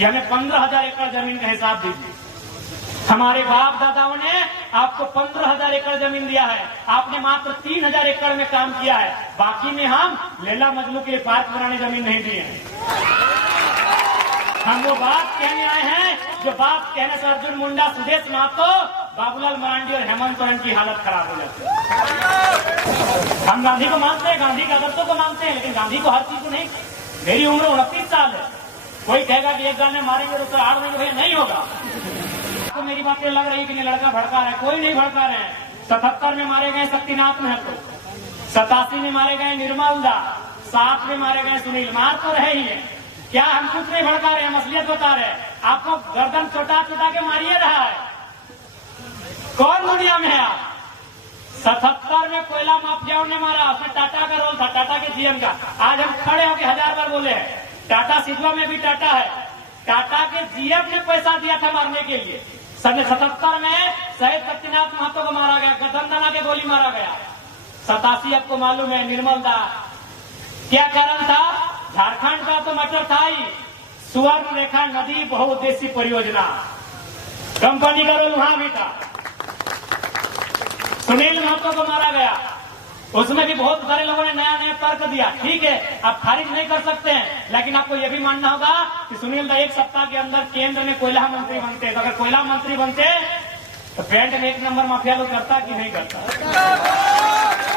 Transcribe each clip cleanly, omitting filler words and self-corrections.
कि हमें 15,000 एकड़ जमीन का हिसाब दीजिए। हमारे बाप दादाओं ने आपको 15,000 एकड़ जमीन दिया है, आपने मात्र 3,000 एकड़ में काम किया है, बाकी में हम लैला मजनू के लिए पार्क बनाने जमीन नहीं दिए हैं। हम वो बात कहने आए हैं जो बात कहने से अर्जुन मुंडा, सुदेश महतो, बाबूलाल मरांडी और हेमंत सोरेन की हालत खराब हो जाती है। हम गांधी को मानते हैं, गांधी के आदर्शों को मानते हैं, लेकिन गांधी को हर चीज को नहीं। मेरी उम्र 29 साल है, कोई कहेगा कि एक गाने मारेंगे तो उससे आड़ देंगे, भैया नहीं होगा। तो मेरी बातें लग रही कि नहीं लड़का भड़का रहा है, कोई नहीं भड़का रहे हैं। 77 में मारे गए शक्तिनाथ महतो, 87 में मारे गए निर्मल दास, 7 में मारे गए सुनील। मार तो रहे ही है, क्या हम कुछ नहीं भड़का रहे हैं, असलियत बता रहे हैं। आपको गर्दन चोटा चोटा के मारिए रहा है। कौन दुनिया में है आप? 77 में कोयला माफियाओं ने मारा, उसमें टाटा का रोल था, टाटा के जीएम का। आज हम खड़े होकर 1000 बार बोले हैं, टाटा सिधवा में भी टाटा है। टाटा के जीएम ने पैसा दिया था मारने के लिए। 77 में शहीद शक्तिनाथ महतो को मारा गया, गदनदना के गोली मारा गया। 87 आपको मालूम है, निर्मल दास। क्या कारण था? झारखंड का तो मटर था ही, सुवर्ण रेखा नदी बहुउद्देशीय परियोजना, कंपनी का रोल वहां भी था। सुनील महतो को मारा गया, उसमें भी बहुत सारे लोगों ने नया नया तर्क दिया। ठीक है, आप खारिज नहीं कर सकते हैं, लेकिन आपको यह भी मानना होगा कि सुनील दा 1 सप्ताह के अंदर केंद्र में कोयला मंत्री बनते। तो अगर कोयला मंत्री बनते तो पेंट में 1 नंबर माफिया लोग करता कि नहीं करता?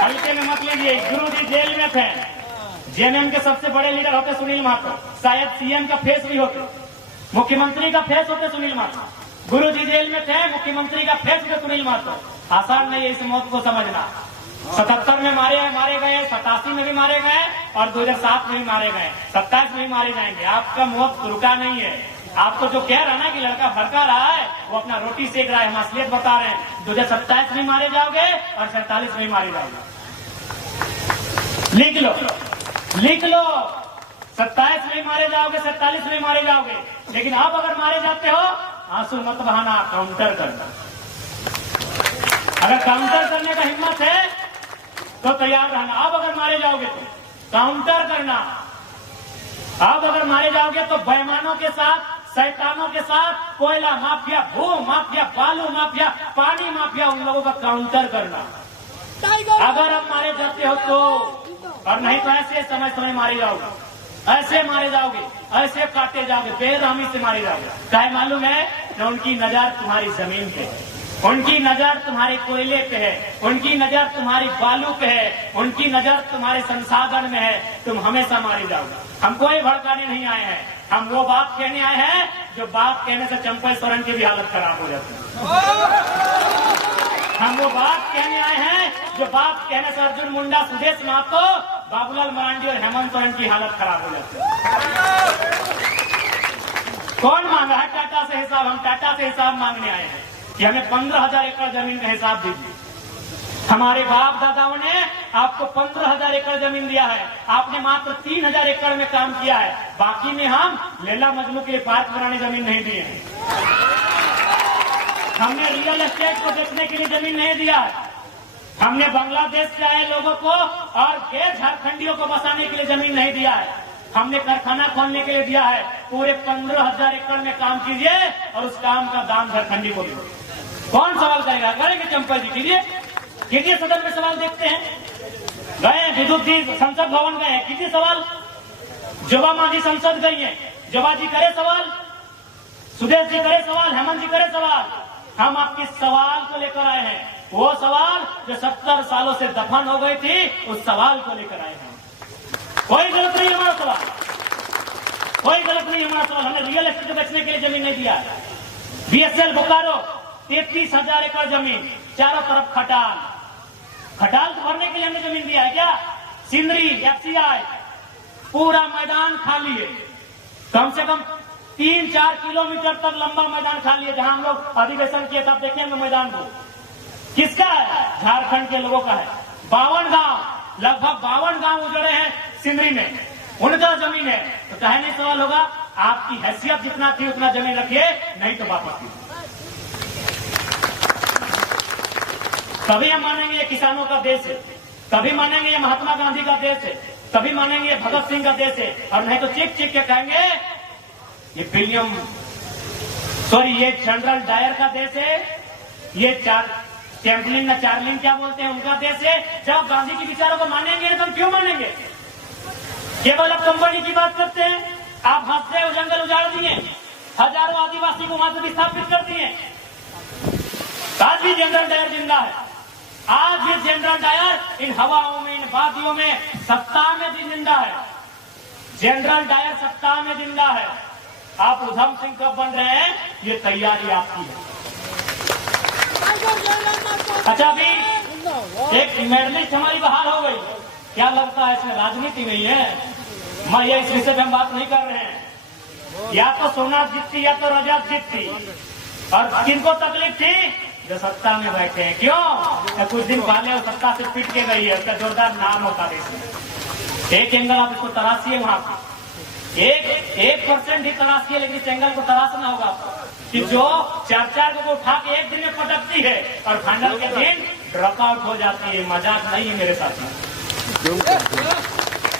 हल्के में मत लीजिए। गुरु जी जेल में थे, जेएमएम के सबसे बड़े लीडर होते सुनील महतो, शायद सीएम का फेस भी होते, मुख्यमंत्री का फेस होते सुनील महतो। गुरु जी जेल में थे, मुख्यमंत्री का फेस होते सुनील महतो। आसान नहीं है इस मौत को समझना। 77 में मारे गए, 87 में भी मारे गए और 2007 में भी मारे गए, 27 में भी मारे जाएंगे। आपका मौत रुका नहीं है। आपको जो कह रहा है ना कि लड़का भड़का रहा है, वो अपना रोटी सेक रहा है, हम असलियत बता रहे हैं। 2027 में मारे जाओगे और 47 में मारे जाओगे। लिख लो, लिख लो, 27 में मारे जाओगे, 47 में मारे जाओगे। लेकिन आप अगर मारे जाते हो, आंसू मत बहाना, काउंटर करना। अगर काउंटर करने का हिम्मत है तो तैयार रहना। आप अगर मारे जाओगे तो काउंटर करना। आप अगर मारे जाओगे तो बेईमानों के साथ, शैतानों के साथ, कोयला माफिया, भू माफिया, बालू माफिया, पानी माफिया, उन लोगों का काउंटर करना। अगर आप मारे जाते हो तो, और नहीं तो ऐसे समय समय मारे जाओगे, ऐसे मारे जाओगे, ऐसे काटे जाओगे, बेरहमी से मारे जाओगे। क्या मालूम है कि उनकी नजर तुम्हारी जमीन पे है, उनकी नजर तुम्हारे कोयले पे है, उनकी नजर तुम्हारी बालू पे है, उनकी नजर तुम्हारे संसाधन में है। तुम हमेशा मारे जाओगे। हम कोई भड़काने नहीं आए हैं, हम वो बात कहने आए हैं जो बात कहने से चंपा सोरेन की भी हालत खराब हो जाती है। हम वो बात कहने आए हैं जो बात कहने से अर्जुन मुंडा, सुदेश महतो, बाबूलाल मरांडी और हेमंत सोरेन की हालत खराब हो जाती है। कौन मांगा है टाटा से हिसाब? हम टाटा से हिसाब मांगने आए हैं कि हमें 15,000 एकड़ जमीन का हिसाब दीजिए। हमारे बाप दादाओं ने आपको 15,000 एकड़ जमीन दिया है, आपने मात्र 3,000 एकड़ में काम किया है, बाकी में हम लैला मजनू के लिए पार्क बनाने जमीन नहीं दिए हैं। हमने रियल एस्टेट को बेचने के लिए जमीन नहीं दिया है। हमने बांग्लादेश से आए लोगों को और गैर झारखंडियों को बसाने के लिए जमीन नहीं दिया है। हमने कारखाना खोलने के लिए दिया है। पूरे 15,000 एकड़ में काम कीजिए और उस काम का दाम झारखंडी को दीजिए। कौन सवाल करेगा? करेंगे चंपा जी, कीजिए, कीजिए। सदन में सवाल देखते हैं। गए विद्युत जी संसद भवन गए, कीजिए सवाल। जोबा मांझी संसद गई है, जोबा जी करे सवाल, सुदेश जी करे सवाल, हेमंत जी करे सवाल। हम आपके सवाल को लेकर आए हैं, वो सवाल जो 70 सालों से दफन हो गई थी, उस सवाल को लेकर आए हैं। कोई गलत नहीं हमारा सवाल, कोई गलत नहीं हमारा सवाल। हमने रियल एस्टेट बेचने के लिए जमीन नहीं दिया है। बीएसएल बोकारो 33,000 एकड़ जमीन, चारों तरफ खटाल, खटाल भरने के लिए हमने जमीन दिया है क्या? सिंदरी, एफसीआई, पूरा मैदान खाली है। कम से कम 3-4 किलोमीटर तक लंबा मैदान खाली है। जहां हम लोग अधिवेशन किए तब देखेंगे मैदान को, किसका है? झारखंड के लोगों का है। 52 गांव, लगभग 52 गांव उजड़े हैं सिंदरी में, उनका जमीन है। तो चाहे नहीं सवाल होगा, आपकी हैसियत जितना थी उतना जमीन रखिए, नहीं तो वापस कीजिए। तभी हम मानेंगे ये किसानों का देश है, तभी मानेंगे ये महात्मा गांधी का देश है, तभी मानेंगे ये भगत सिंह का देश है। और नहीं तो चिक चिक के कहेंगे ये विलियम ये जनरल डायर का देश है, ये चैंपलिन ना चार्लिन क्या बोलते हैं उनका देश है। जब गांधी के विचारों को मानेंगे तो हम क्यों मानेंगे? केवल अब कंपनी की बात करते हैं। आप हंसते हो, जंगल उजाड़ दिए, हजारों आदिवासी को वहां से विस्थापित कर दिए। आज भी जनरल डायर जिंदा है। आज भी जनरल डायर इन हवाओं में, इन वादियों में सत्ता में भी जिंदा है। जनरल डायर सत्ता में जिंदा है। आप उधम सिंह कब बन रहे हैं, ये तैयारी आपकी है। अच्छा, अभी एक मेडलिस्ट हमारी बहाल हो गई, क्या लगता है इसमें राजनीति नहीं है? मैं ये इस विषय पे हम बात नहीं कर रहे हैं। या तो सोनाथ जीतती या तो रजत जीतती, और किनको तकलीफ थी? जो सत्ता में बैठे हैं। क्यों? तो कुछ दिन पहले वो सत्ता से पिट के गई है, उसका जोरदार नाम होता है। एक एंगल आप इसको तराशिए, वहां पे 1% ही तराशिए, लेकिन इस एंगल को तराशना होगा आपको कि जो 4 को उठा के एक दिन में पटकती है और फाइनल के दिन ड्रॉप आउट हो जाती है। मजाक नहीं है मेरे साथ।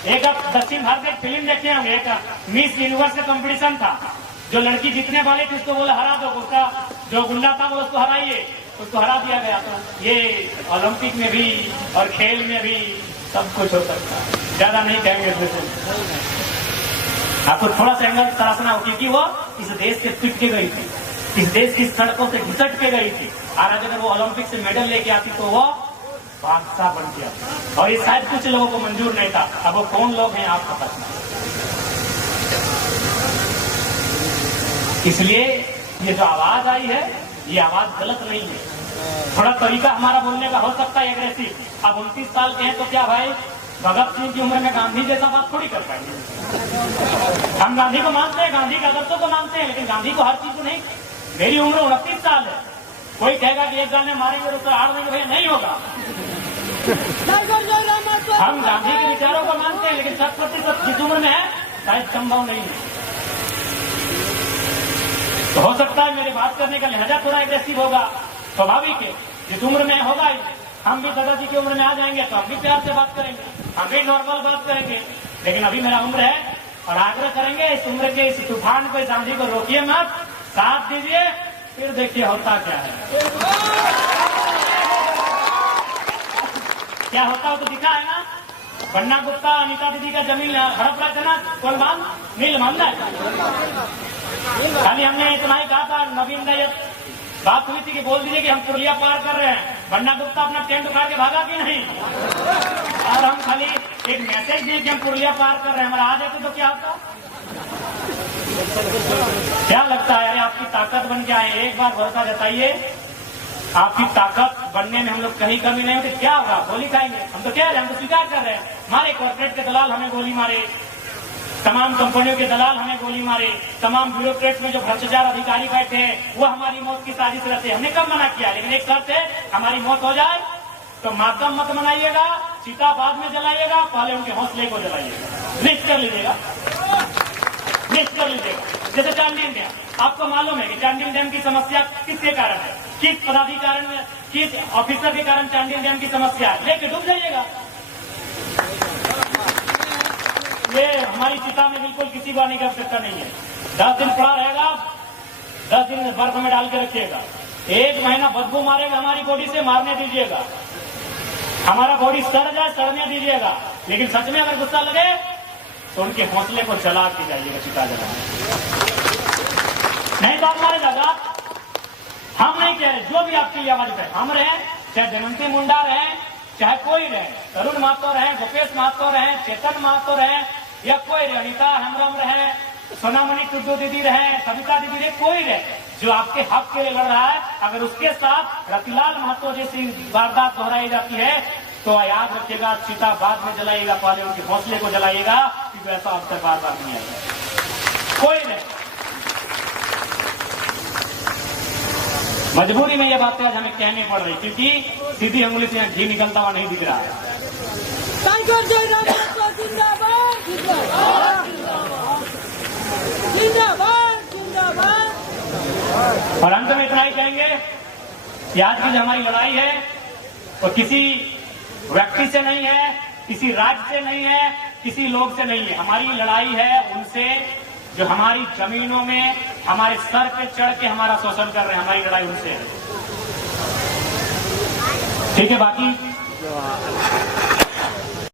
एक आप दक्षिण भारत एक फिल्म देखे होंगे, एक मिस यूनिवर्स का कंपटीशन था। जो लड़की जीतने वाली थी उसको बोले हरा दो, उसका जो गुंडा था वो उसको हराइए, उसको हरा दिया गया। तो ये ओलंपिक में भी और खेल में भी सब कुछ हो सकता है। ज्यादा नहीं कहेंगे इसमें। आपको थोड़ा सा एंगल तराशना हो, क्योंकि वो इस देश से पिट के गई थी, इस देश की सड़कों से घिसट के गई थी। और अगर वो ओलंपिक से मेडल लेके आती तो वो बादशाह बन गया। और ये शायद कुछ लोगों को मंजूर नहीं था। अब वो कौन लोग हैं आपको पता। इसलिए ये जो आवाज आई है, ये आवाज गलत नहीं है। थोड़ा तरीका हमारा बोलने का हो सकता है एग्रेसिव। अब 29 साल के हैं तो क्या भाई भगत सिंह की उम्र में गांधी जैसा बात थोड़ी कर पाएंगे। हम गांधी को मानते हैं, गांधी के आदर्शों को मानते हैं, लेकिन गांधी को हर चीज को नहीं। मेरी उम्र 29 साल है। कोई कहेगा कि एक गाने मारेंगे तो हार देंगे, भैया नहीं होगा। हम गांधी के विचारों को मानते हैं, लेकिन 100% जिस उम्र में है शायद संभव नहीं है। तो हो सकता है मेरे बात करने का लहजा थोड़ा एग्रेसिव होगा, स्वाभाविक है। जिस उम्र में होगा ही, हम भी दादाजी की उम्र में आ जाएंगे तो हम भी प्यार से बात करेंगे, हम भी नॉर्मल बात करेंगे। लेकिन अभी मेरा उम्र है और आग्रह करेंगे इस उम्र के इस तूफान को, इस आंधी को रोकिए मत, साथ दीजिए, फिर देखिए होता क्या है। क्या होता हो तो दिखा है ना। बन्ना गुप्ता अनीता दीदी का जमीन हड़प रहा था ना, कौन मान नील मानना है। खाली हमने इतना ही कहा था, नवीन ने बात हुई थी कि बोल दीजिए कि हम पुरलिया पार कर रहे हैं। बन्ना गुप्ता अपना टेंट उठा के भागा कि नहीं, और हम खाली एक मैसेज दिए कि हम पुरलिया पार कर रहे हैं। हमारा आ जाते तो क्या होता। क्या लगता है? अरे आपकी ताकत बन के आए, एक बार भरोसा जताइए, आपकी ताकत बनने में हम लोग कहीं कमी नहीं होती। क्या होगा? गोली खाएंगे। हम तो कह रहे हैं, हम तो स्वीकार कर रहे हैं। हमारे कॉर्पोरेट के दलाल हमें गोली मारे, तमाम कंपनियों के दलाल हमें गोली मारे, तमाम ब्यूरोक्रेट्स में जो भ्रष्टाचार अधिकारी बैठे हैं वो हमारी मौत की साजिश रहते हैं। हमने कब मना किया, लेकिन एक शर्त है, हमारी मौत हो जाए तो मातम मत मनाइएगा, चिता बाद में जलाइएगा, पहले उनके हौसले को जलाइएगा। लिस्ट कर लीजिएगा, लिस्ट कर लीजिएगा। जैसे चांडिल डैम, आपको मालूम है कि चांडिल डैम की समस्या किसके कारण है, किस पदाधिकारी में, किस ऑफिसर के कारण चांडिल डैम की समस्या है, लेके डूब जाइएगा। ये हमारी चिता में बिल्कुल किसी बानी की आवश्यकता नहीं है। 10 दिन पड़ा रहेगा, 10 दिन बर्फ में डाल के रखिएगा। 1 महीना बदबू मारेगा हमारी बॉडी से, मारने दीजिएगा। हमारा बॉडी सड़ जाए, सड़ने दीजिएगा। लेकिन सच में अगर गुस्सा लगे तो उनके हौसले को जला के जाइएगा, चिता जला। नहीं तो आप मारे जाएगा। हम नहीं कह रहे, जो भी आपकी आवाज है, हम रहे, चाहे धनंजय मुंडा रहे, चाहे कोई रहे, तरुण महतो रहे, भूपेश महतो रहे, चेतन महतो रहे, या कोई रहे, अनिता हेम्ब्रम रहे, सोनामणि टुड्डू दीदी रहे, सविता दीदी रहे, कोई रहे, जो आपके हक के लिए लड़ रहा है, अगर उसके साथ रतिलाल महतो जैसी वारदात दोहराई जाती है तो याद रखिएगा, चिता बाद में जलाइएगा, पहले उनके हौसले को जलाइएगा, क्योंकि ऐसा अवसर बार बार नहीं आएगा। कोई नहीं। मजबूरी में ये बातें आज हमें कहनी पड़ रही, क्योंकि सीधी अंगुली से घी निकलता हुआ नहीं दिख रहा है। और अंत में इतना ही कहेंगे कि आज की जो हमारी लड़ाई है वो किसी व्यक्ति से नहीं है, किसी राज्य से नहीं है, किसी लोग से नहीं है। हमारी लड़ाई है उनसे जो हमारी जमीनों में हमारे सर पे चढ़ के हमारा शोषण कर रहे हैं। हमारी लड़ाई उनसे है। ठीक है, बाकी